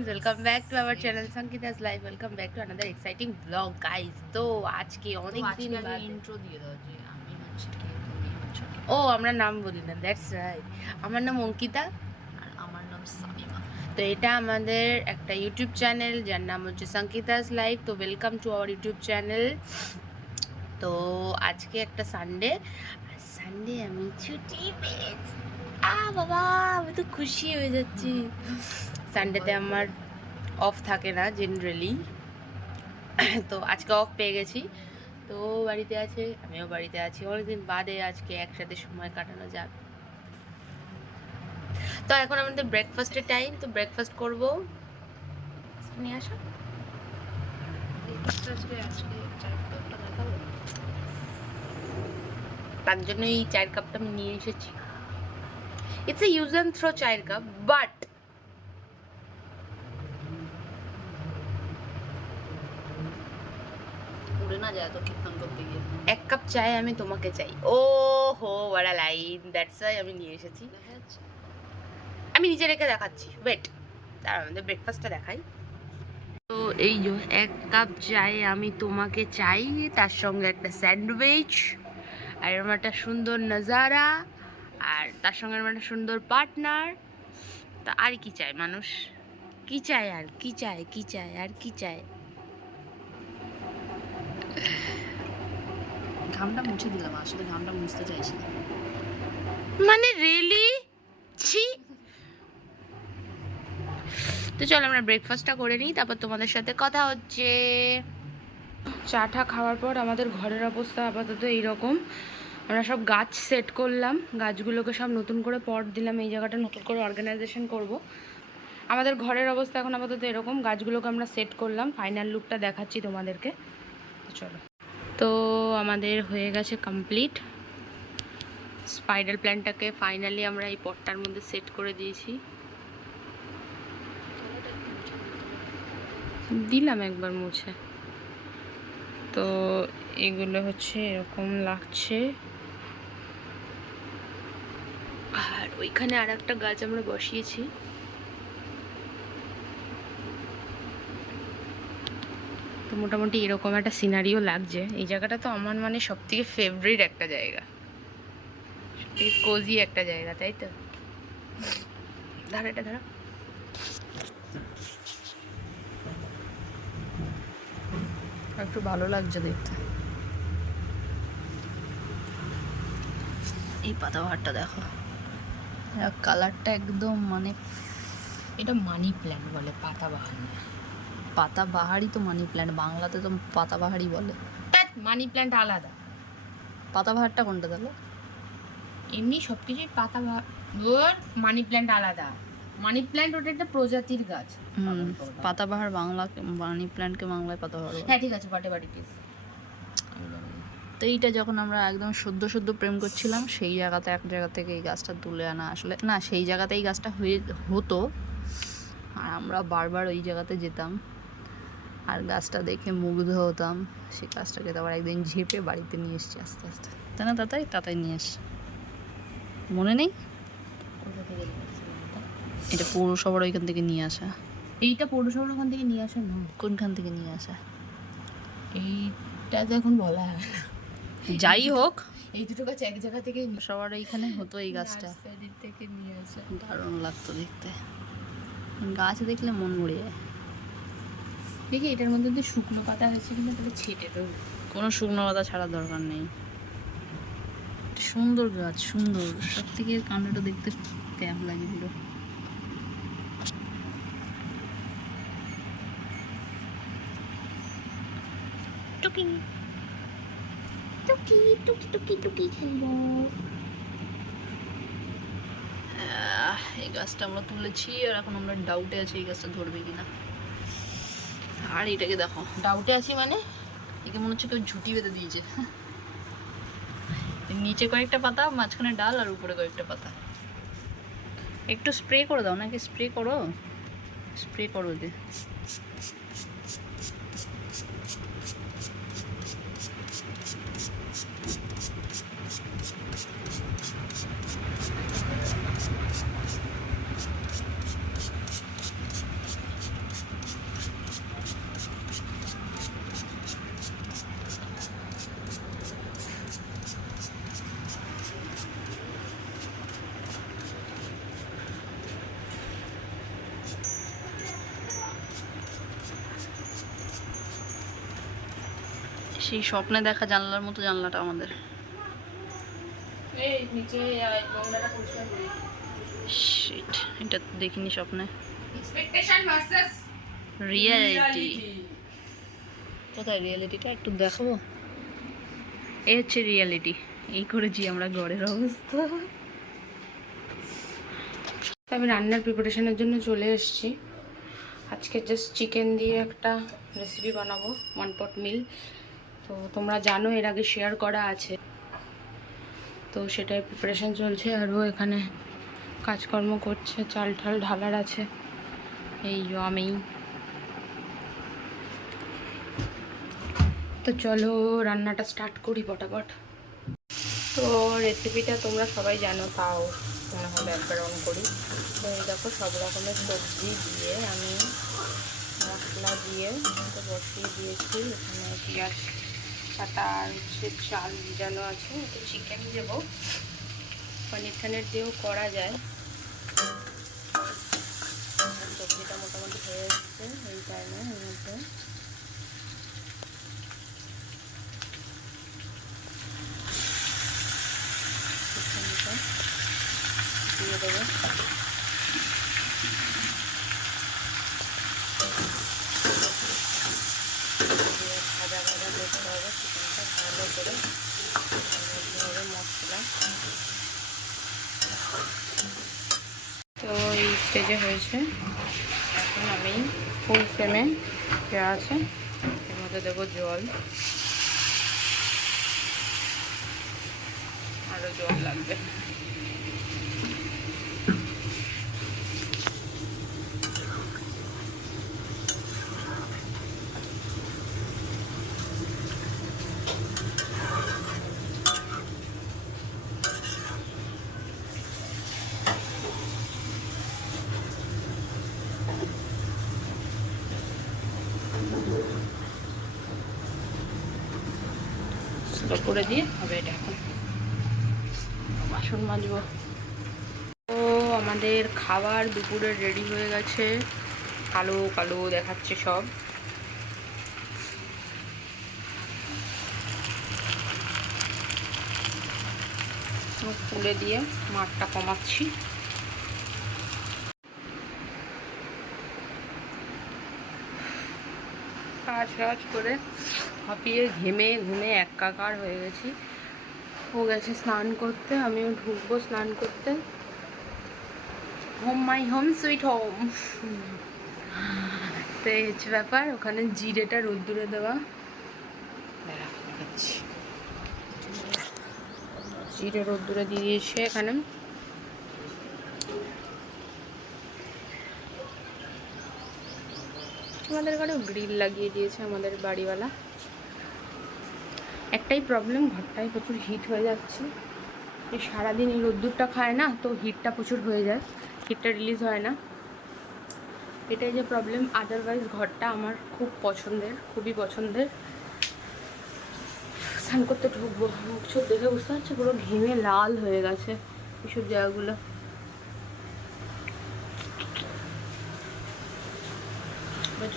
friends, welcome back to our channel Sankita's Life. Welcome back to another exciting vlog, guys. তো আজকে অনেক দিন বাদে ইন্ট্রো দিয়ে দাও যে আমি হচ্ছে কি তুমি হচ্ছে কি। ও আমরা নাম বলি না, দ্যাটস রাইট। আমার নাম অঙ্কিতা আর আমার নাম সামিমা। তো এটা আমাদের একটা ইউটিউব চ্যানেল যার নাম হচ্ছে Sankita's Life। তো welcome to our YouTube channel. তো আজকে একটা সানডে আমি ছুটি পেয়েছি। বাবা আমি তো খুশি হয়ে যাচ্ছি। সানডেতে আমার অফ থাকে না জেনারেলি, তো আজকে অফ পেয়ে গেছি। তো বাড়িতে আছে, আমিও বাড়িতে আছি, অনেকদিন বাদে আজকে একসাথে সময় কাটানো যাক। তো এখন আমাদের ব্রেকফাস্টের টাইম, তো ব্রেকফাস্ট করবো। নিয়ে আসো। তার জন্য এই চায়ের কাপটা আমি নিয়ে এসেছি। It's a use and throw চায়ের কাপ, বাট না যায় তো কীর্তন করতে গিয়ে। এক কাপ চায় আমি তোমাকে চাই, ও হো বড়া লাইন, দ্যাটস ওয়াই আমি নিয়ে এসেছি। আমি নিজে রেখে দেখাচ্ছি, ওয়েট, তার আমাদের ব্রেকফাস্টটা দেখাই। তো এই যে এক কাপ চাই আমি তোমাকে চাই, তার সঙ্গে একটা স্যান্ডউইচ, আর এরকম একটা সুন্দর নজারা, আর তার সঙ্গে এরকম একটা সুন্দর পার্টনার। তা আর কি চায় মানুষ, কি চায় আর কি চায়, কি চায় আর কি চায়। ঘামটা মুছে দিলাম, আসলে ঘামটা মুছতে চাইছি না। মানে রিয়েলি ছি। তো চলো আমরা ব্রেকফাস্টটা করে নিই, তারপর তোমাদের সাথে কথা হচ্ছে। চাটা খাওয়ার পর আমাদের ঘরের অবস্থা আপাতত এইরকম। আমরা সব গাছ সেট করলাম, গাছগুলোকে সব নতুন করে পট দিলাম, এই জায়গাটা নতুন করে অর্গানাইজেশন করব। আমাদের ঘরের অবস্থা এখন আপাতত এরকম, গাছগুলোকে আমরা সেট করলাম, ফাইনাল লুকটা দেখাচ্ছি তোমাদেরকে। চলো, তো আমাদের হয়ে গেছে কমপ্লিট। স্পাইডার প্ল্যান্টটাকে ফাইনালি আমরা এই পটটার মধ্যে সেট করে দিয়েছি, দিলাম একবার মুছে। তো এগুলো হচ্ছে এরকম লাগছে। আর ওইখানে আর একটা গাছ আমরা বসিয়েছি। তো মোটামুটি এরকম একটা সিনারিও লাগছে। এই জায়গাটা তো আমার মানে সব থেকে ফেভারিট একটা জায়গা, সব থেকে কোজি একটা জায়গা, তাই তো? ধরো এটা ধরো। একটু ভালো লাগছে দেখতে। এই পাতাবাহারটা দেখো, কালারটা একদম মানে, এটা মানি প্ল্যান্ট বলে, পাতাবাহার না। পাতাবাহারই তো মানি প্ল্যান্ট, বাংলাতে তো পাতাবাহারই বলে। মানি প্ল্যান্ট আলাদা, পাতাবাহারটা কোনটা তাহলে? এমনি সব কিছুই পাতাবাহার, মানি প্ল্যান্ট আলাদা। মানি প্ল্যান্ট ওটা একটা প্রজাতির গাছ। পাতাবাহার বাংলা, মানি প্ল্যান্টকে বাংলায় পাতাবাহার বলে। হ্যাঁ ঠিক আছে, বাটে বাটি প্লিজ। তো এইটা যখন আমরা একদম সদ্য প্রেম করছিলাম, সেই জায়গাতে এক জায়গা থেকে এই গাছটা তুলে আনা, আসলে না সেই জায়গাতে এই গাছটা হতো, আর আমরা বারবার ওই জায়গাতে যেতাম আর গাছটা দেখে মুগ্ধ হতাম। সেই গাছটাকে আবার একদিন ঝেপে বাড়িতে নিয়ে এসছি আস্তে আস্তে, তাই না? তাতাই নিয়ে এসছি, মনে নেই? এটা পৌরসভার ওইখান থেকে নিয়ে আসা। এইটা পৌরসভার ওখান থেকে নিয়ে আসা না? কোনখান থেকে নিয়ে আসা? এইটা তো এখন বলা হয় না। যাই হোক, এই দুটো গাছ এক জায়গা থেকে সবার এইখানে হতো এই গাছটা, থেকে নিয়ে আসা। দারুণ লাগতো দেখতে, গাছ দেখলে মন ভরে যায়। দেখি এটার মধ্যে তো শুকনো পাতা হয়েছে কিনা, তাহলে ছেটে তো। কোনো শুকনো পাতা ছাড়ার দরকার নেই, সুন্দর গাছ, সুন্দর। সব থেকে কাণ্ডটা দেখতে ট্যাব লাগে পুরো। টুকি টুকি টুকি টুকি টুকি খেলবো। এই গাছটা আমরা তুলেছি, আর এখন আমরা ডাউটে আছি এই গাছটা ধরবে কিনা। আর এটাকে দেখো, ডাউটে আছি মানে একে মনে হচ্ছে কেউ ঝুটি বেঁধে দিয়েছে। নিচে কয়েকটা পাতা, মাঝখানে ডাল, আর উপরে কয়েকটা পাতা। একটু স্প্রে করে দাও, নাকি স্প্রে করো যে। সেই স্বপ্নে দেখা জানলার মতো জানলাটা আমাদের। এই নিচে নোংরাটা পরিষ্কার করি। শিট, এটা তো দেখিনি স্বপ্নে। Expectation versus reality. কোথায় রিয়ালিটিটা একটু দেখাবো? এই হচ্ছে রিয়ালিটি। এই করেছি আমরা ঘরের অবস্থা। আমি রান্নার প্রিপারেশনের জন্য চলে এসেছি। আজকে জাস্ট চিকেন দিয়ে একটা রেসিপি বানাবো, 1 পট মিল। তো তোমরা জানো এর আগে শেয়ার করা আছে, তো সেটাই প্রিপারেশন চলছে। আরও এখানে কাজকর্ম করছে, চাল ঠাল ঢালার আছে। এই আমি তো চলো রান্নাটা স্টার্ট করি ফটাফট। তো রেসিপিটা তোমরা সবাই জানো, তাও মনে হলে একবার অন করি। তো এই দেখো সব রকমের সবজি দিয়ে আমি মশলা দিয়ে তো বসিয়ে দিয়েছি। এখানে পেঁয়াজ কাটা আর হচ্ছে চাল ভিজানো আছে। তো চিকেন দেবো, পনির টানির দিয়েও করা যায়। সবজিটা মোটামুটি হয়ে এসছে এই টাইমে। এর মধ্যে চিকেনটা দিয়ে দেবো। ভাজা ভাজা করতে হবে চিকেনটা ভালো করে। হবে মশলা। তো এই স্টেজে হয়েছে। এখন আমি ফুল ফ্লেমে যা আছে এর মধ্যে দেবো জল। আরও জল লাগবে। স্লো করে দিয়ে হবে এটা। এখন বাসন মাজবো। তো আমাদের খাবার দুপুরে রেডি হয়ে গেছে। কালো কালো দেখাচ্ছে সব। তুলে দিয়ে মাঠটা কমাচ্ছি। কাজ করে হাঁপিয়ে ঘেমে ঘুমে একাকার হয়ে গেছি। ও গেছে স্নান করতে, আমিও ঢুকবো স্নান করতে। Home my home sweet home. তো এই হচ্ছে ব্যাপার। ওখানে জিরেটা রোদ্দুরে দেওয়া, জিরে রোদ্দুরে দিয়ে দিয়েছে। এখানে আমাদের ঘরেও গ্রিল লাগিয়ে দিয়েছে আমাদের বাড়িওয়ালা। একটাই প্রবলেম, ঘরটায় প্রচুর হিট হয়ে যাচ্ছে। এই সারাদিন এই রোদ্দুরটা খায় না, তো হিটটা প্রচুর হয়ে যায়, হিটটা রিলিজ হয় না। এটাই যে প্রবলেম। আদারওয়াইজ ঘরটা আমার খুব পছন্দের, খুবই পছন্দের। স্নান করতে ঢুকবো, মুখ চোখ দেখে বুঝতে পারছি পুরো ঘেমে লাল হয়ে গেছে এইসব জায়গাগুলো।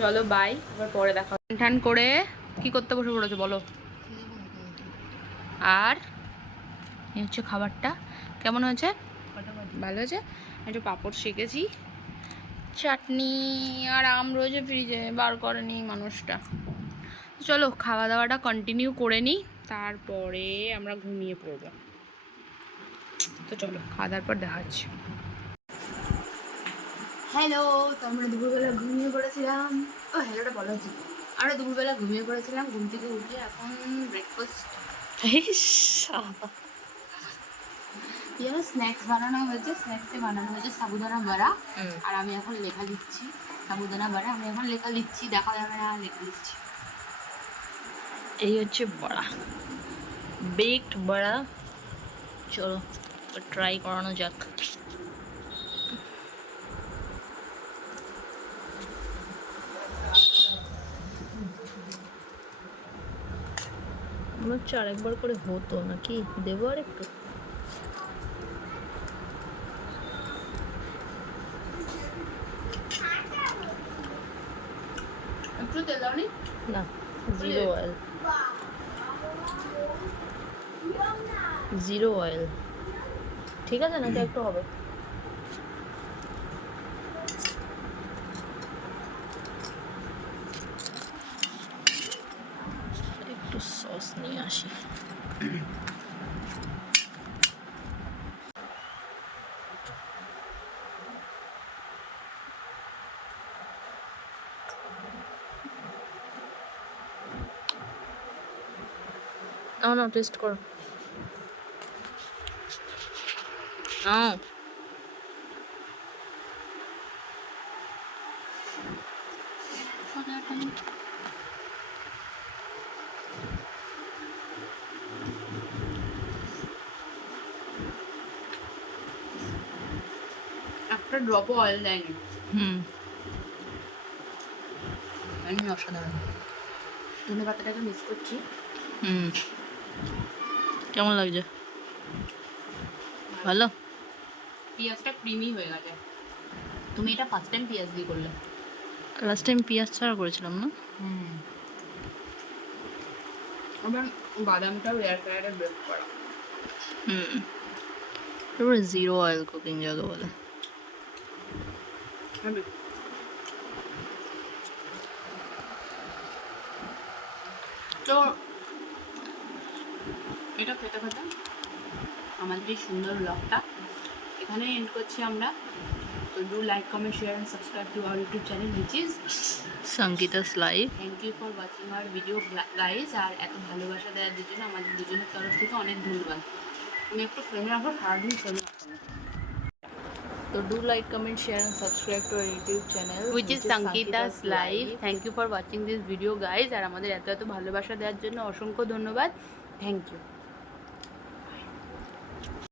চলো বাই, আবার পরে দেখা। ঠান করে কি করতে বসে পড়েছো বলো? আর এই হচ্ছে খাবারটা। কেমন হয়েছে? ভালো হয়েছে। একটু পাঁপড় শিখেছি, চাটনি আর আম রয়েছে ফ্রিজে, বার করেনি মানুষটা। চলো খাওয়া দাওয়াটা কন্টিনিউ করে নিই, তারপরে আমরা ঘুমিয়ে পড়বো। তো চলো খাওয়া দাওয়ার পর দেখা হচ্ছে। হ্যালো, তো আমরা দুপুরবেলা ঘুমিয়ে পড়েছিলাম। ও হ্যালোটা বলা উচিত। আমরা দুপুরবেলা ঘুমিয়ে পড়েছিলাম। ঘুম থেকে উঠে এখন ব্রেকফাস্ট স্ন্যাক্স বানানো হয়েছে। স্ন্যাক্সে বানানো হয়েছে সাবুদানা বড়া। আর আমি এখন লেখা লিখছি। সাবুদানা বড়া আমি এখন লেখা লিখছি, দেখা যাবে না, লেখা লিখছি। এই হচ্ছে বড়া, বেকড বড়া। চলো ট্রাই করানো যাক। মনে হচ্ছে আরেকবার করে হতো নাকি, দেবো আর একটু। একটু তেল দাও নি? না, জিরো অয়েল। জিরো অয়েল ঠিক আছে নাকি একটু হবে? একটু সস নিয়ে আসি। না টেস্ট করো। নাও। একটা ড্রপও অয়েল দেয়নি। আমি অসাধারণ। ধনে পাতাটাকে মিস করছি। কেমন লাগছে? ভালো। পেঁয়াজটা ক্রিমি হয়ে গেছে। তুমি এটা ফার্স্ট টাইম পেঁয়াজ দিয়ে করলে? লাস্ট টাইম পেঁয়াজ ছাড়া করেছিলাম না? আবার বাদামটাও এয়ার ফ্রায়ারে বেক করা। তারপরে জিরো অয়েল কুকিং যাকে বলে। তো এটা খেতে খেতে আমাদের এই সুন্দর ব্লগটা এখানে এন্ড করছি আমরা। তো do like, comment, share and subscribe to our YouTube channel which is Sangeeta's life. Thank you for watching our video guys. আর এত ভালোবাসা দেওয়ার জন্য আমাদের দুজনের তরফ থেকে অনেক ধন্যবাদ। তুমি একটু ফ্রেমে রাখো, সারাদিন ফ্রেমে রাখো। তো do like, comment, share and subscribe to our YouTube channel which is Sankita's Life. Thank you for watching this video guys. আর আমাদের এত ভালোবাসা দেওয়ার জন্য অসংখ্য ধন্যবাদ। Thank you.